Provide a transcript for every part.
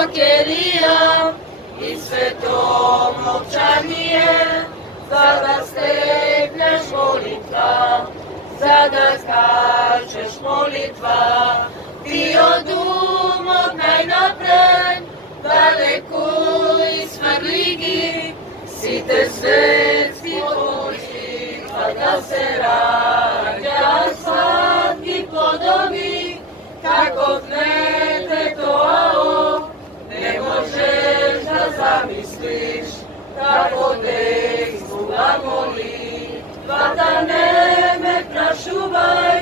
Evangelija i sveto molčanje, da stekneš molitva, da kažeš molitva, ti od umog najnapred, daleku i svrligi, si te svetski molitva, da se rađa slatki plodovi, kako knete to, ne možeš da zamisliš, kako te izguba molitva, da ne me prašuvaj,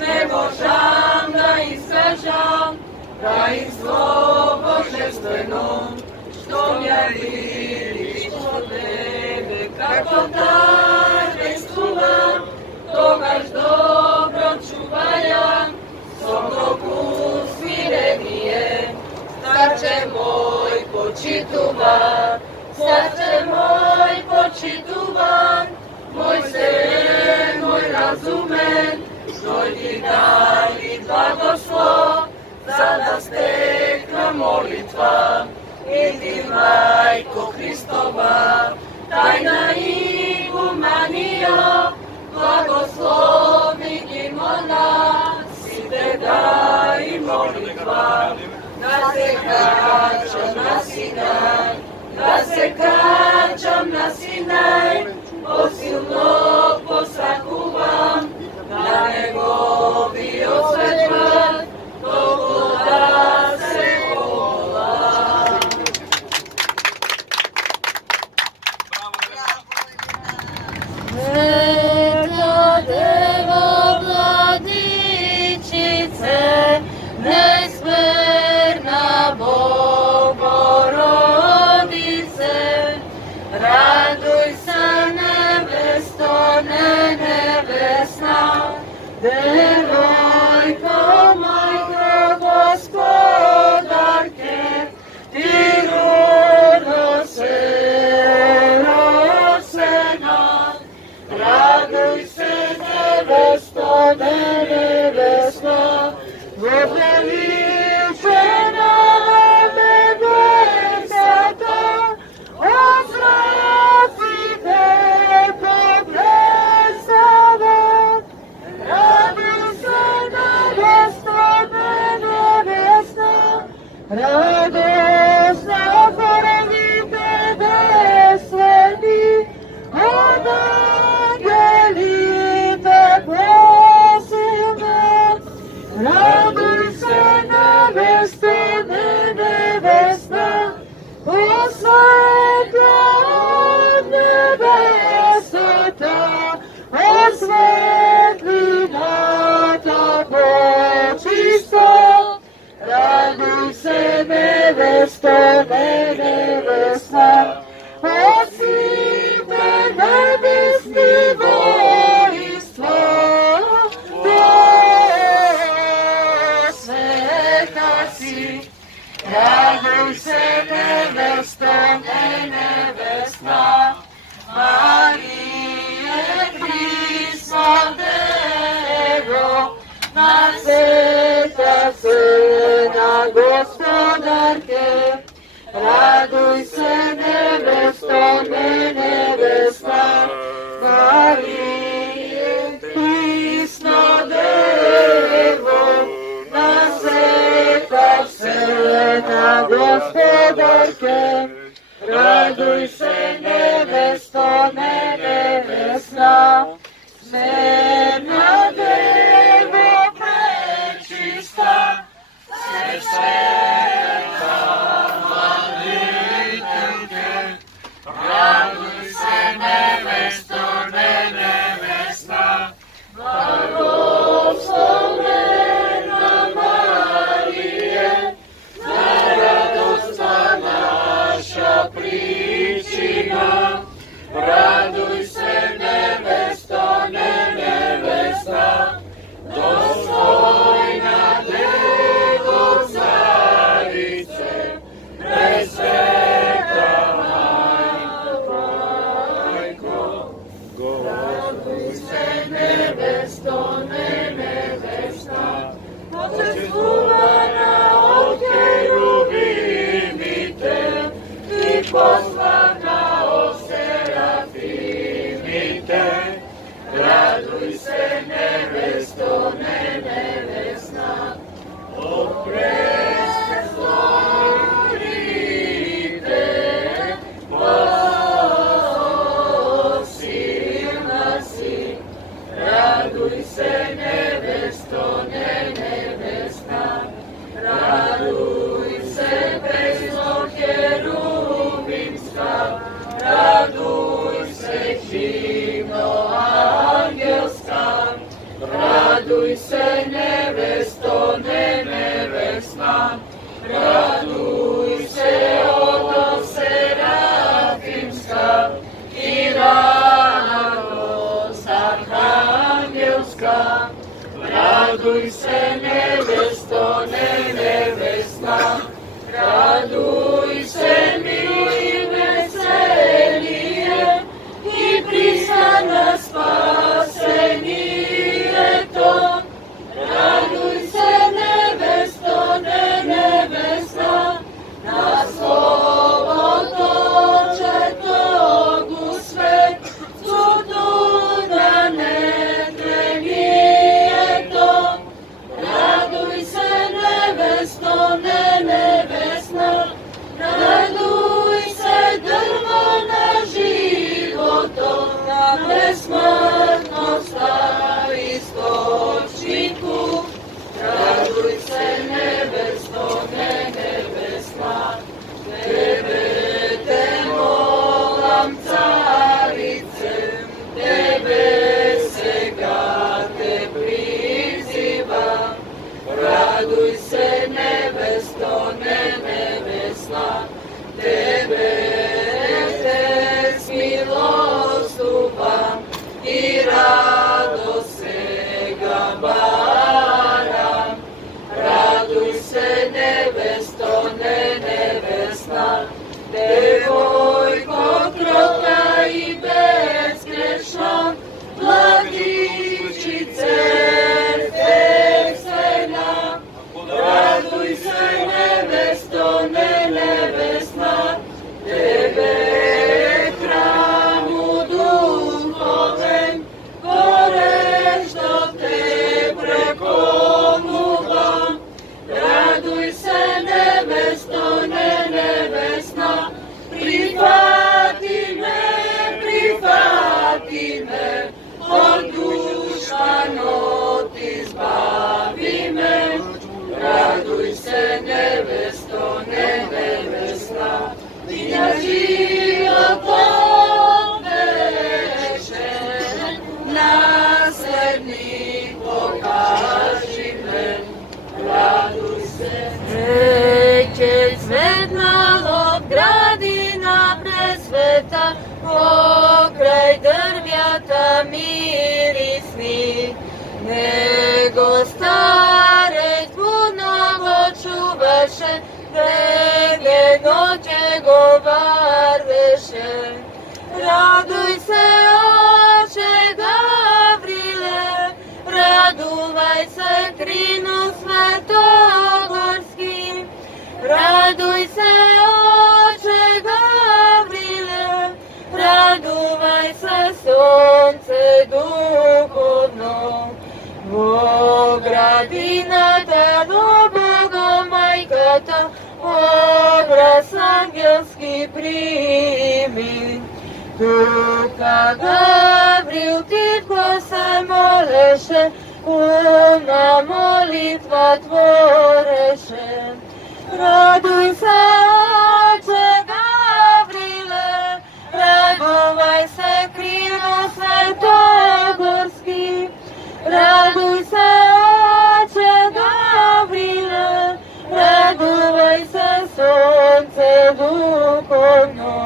ne možam da iskažam, da im zlo božestveno, što mja vidiš od tebe, kako tebe stuvam, togaž dobro čuvaja, Sokoku smirenije, starče moj počituvan, starče moj počituvan, moj sen, moj razumen, dojdi daj mi blagoslov, da stekla molitva, idi majko Hristova, tajna igumanija, blagoslovi imona, te daj molitva, da se kačam na Sinaj, da se kačam na Sinaj, posilno posakuvam, da njegovi osvetlat, toliko da se volam. Sveta Devo Vladičice, nesmerna Bogorodice, raduj se nevesto, nevesna, devojko majko gospodarke, ti rodose rosena, raduj se nevesto, nevesna, Veličena nebesata, ozracite poblesave, raduj se nevesto, nevesna, radosna poravite besveti, od angelite posilne, raduj se nevesto, nevesna, osvetla od nebesata, osvetlina ta počista, raduj se nevesto, nevesna, osvite nebesni vojstva, raduj se nevesto, nevesna, Marije Hrista Devo, na sveta cena gospodarke, raduj se nevesto, nevesna, Marije Hrista Devo, na sveta cena gospodarke, raduj se nevesto, nevesna, smerna Devo prečista, sveta Vladitelke, raduj se nevesto, nevesna, blagoslovena Marije, radosna naša pričina, raduj se nevesto, Raduj se mi veselije i pristan na spasenije to. Raduj se nevesto, nevesta, na slovo toče togu sve, cudu da ne trenije to. Raduj se nevesto, nevesna, raduj se drvo na životom, na besmrtnosta istočniku. Raduj se nevesto, nevesna, tebe te molam carice, tebe sega te prizivam. Raduj se nevesto, nevesna, tebe te smilostupam i radost svega baram. Raduj se nevesto, nevesna, devojko krotka i bezgrešna, mladičice Efesena. Raduj se nevesto, nevesna, tebe hramu duhoven, goreš do te prekomuvam. Raduj se nevesto, nevesna, prihvati me, od dušmanot izbavi me. Raduj se nevesto, nevesna, ti na životom večer, naslednik pokaži me. Raduj se. Sreće svetla gradi napred sveta, pokraj drvjata mirisni, nego stare punovo čuvaše, vreme noće govarveše. Raduj se, oče Gavrile, raduvaj se, krinu svetogorski. Raduj se, oče Gavrile, raduvaj se, sonce duhovno. Bogradinata do Bogomajkata, obraz angelski primi. Tuka Gavril titko se moleše, ona molitva tvoreše. Raduj se, oče Gavrile, raduvaj se, krilo svetogorski. Raduj se, oče Gavrile, raduvaj se, sonce duhovno.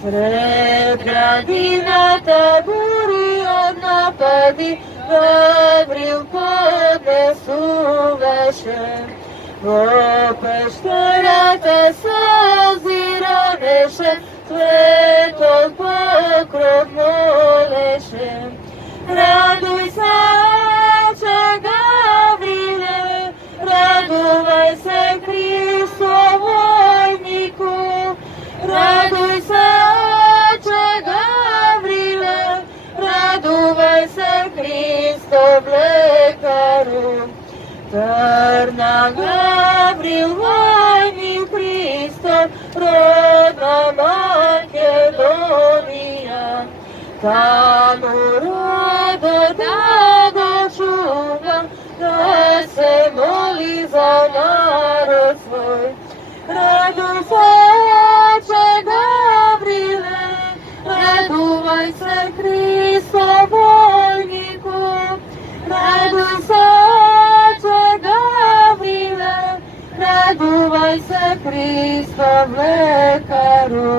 Sred gradinata buri od napadi, Gavril podnesuvaše. Opeštorata soziraveše, svetog pokrov moleše. Raduj se, oče Gavrile, raduvaj se, Hristo vojniku. Raduj se, oče Gavrile, raduvaj se, Hristo lekaru. Trna Gavril, vojnik Hristo, rodna Makedonija. Tamo rodo da ga čuva, da se moli za narod svoj. Raduj se, oče Gavrile, raduvaj se, Hristo vojniku. Raduj se, oče Gavrile, raduvaj se, Hristo lekaru.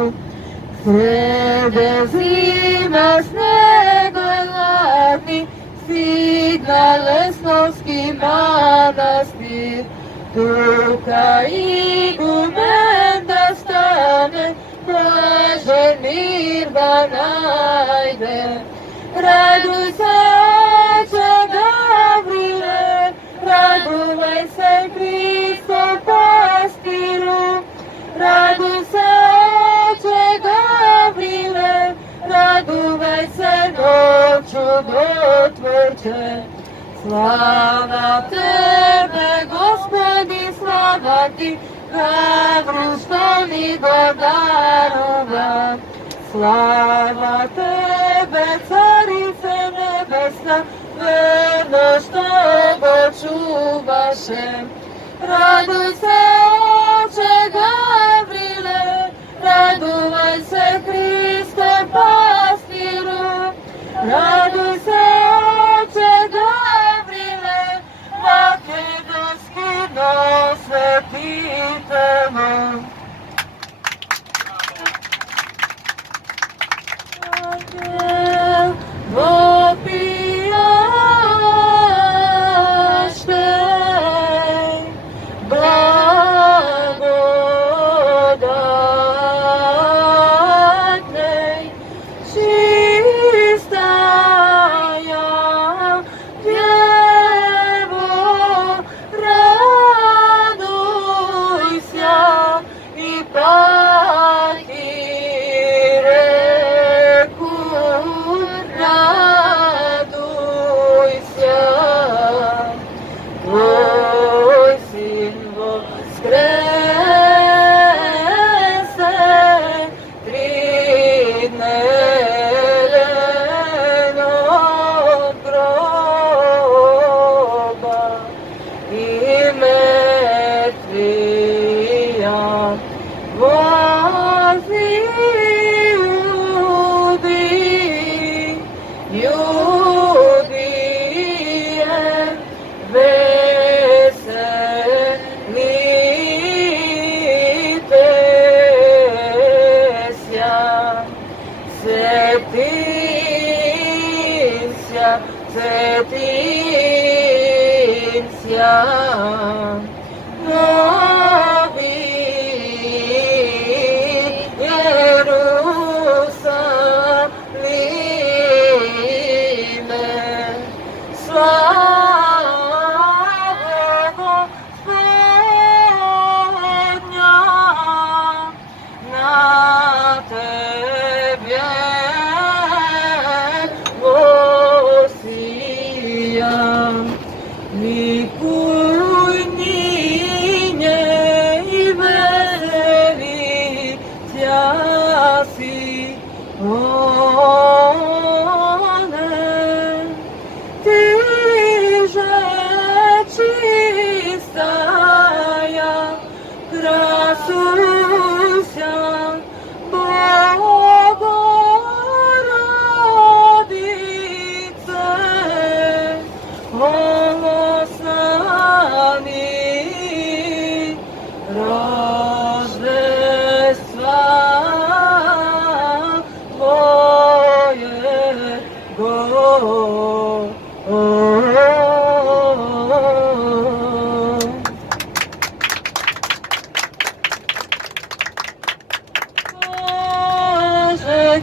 Srede zima snega hladni, stigna Lesnovski manastir, tuka igumen. najde. Raduj se, Oče Gavrile, raduj se, Hristo pastiru. Raduj se, Oče Gavrile, raduj se, noću dotvorče. Slava tebe, Gospodi, slava ti, Gavru što mi dodaruva. Slava tebe, Carice nebesna, verno što go čuvaše. Raduj se, Oče Gavrile, raduj se, Hriste pastiru. Raduj se, Oče Gavrile, makedonski nosvetitelju.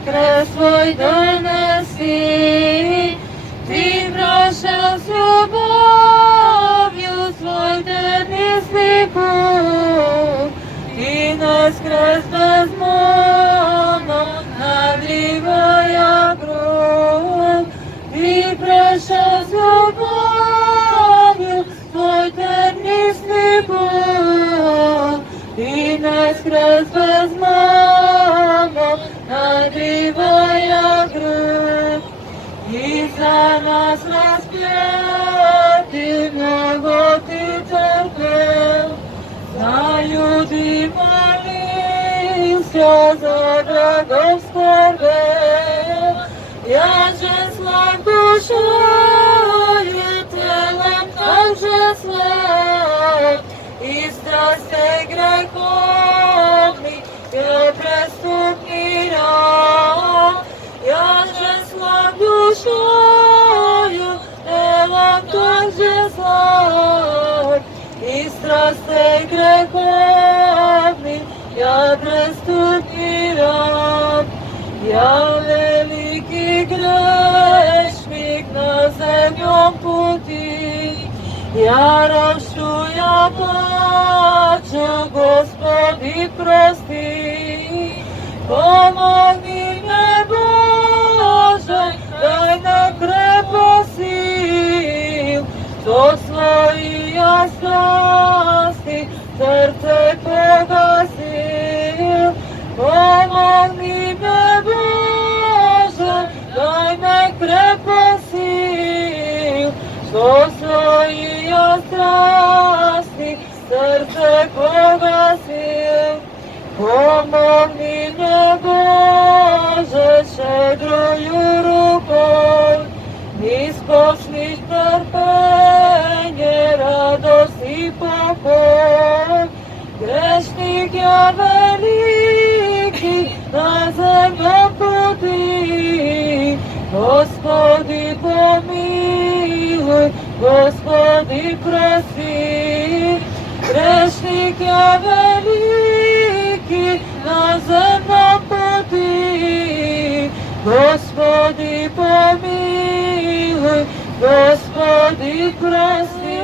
Kres svoj donesi, ti prošao s ljubovju svoj ternisni put. Ti nas kres bezmolno nadrivaja grud. Ti prošao s ljubovju svoj ternisni put. Ti nas kres bezmolno nadrivaja grud. I za nas raspjeti mnogo ti trpel. Za ljudi malinska za vragov skrbel. Jaže slav dušою, телом также слаб. I страсти греховных я преступный раб. Яже слаб душою, телом также слаб. И страсти греховных я преступный раб. Я Ярошу я плачу, Господи, прости, помоги мне, Боже, дай на крепосил, то свої я страсти, серце погасил, помоги мне, Боже, дай на крепосил, то свої я страсти, серце погасил. Помоги мне, Боже, щедрою рукою, і спосміш терпення, радость і покой. Грешник я великий на земному пути, Господи, помилуй, Господи, прости. Грешник я великий на земному пути, Господи, помилуй, Господи, прости.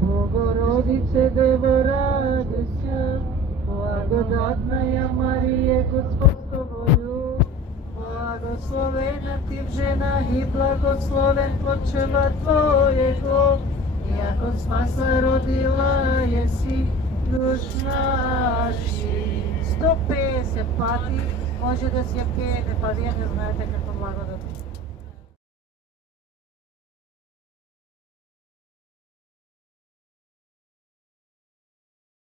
Богородице, Дево, радуйся, благодатная Мария, Господь с тобою, благословена ты в женах и благословен плод чрева Твоего, яко спаса родила еси душ наших. 150 пати може да се пее, па вие не знаете како благодат.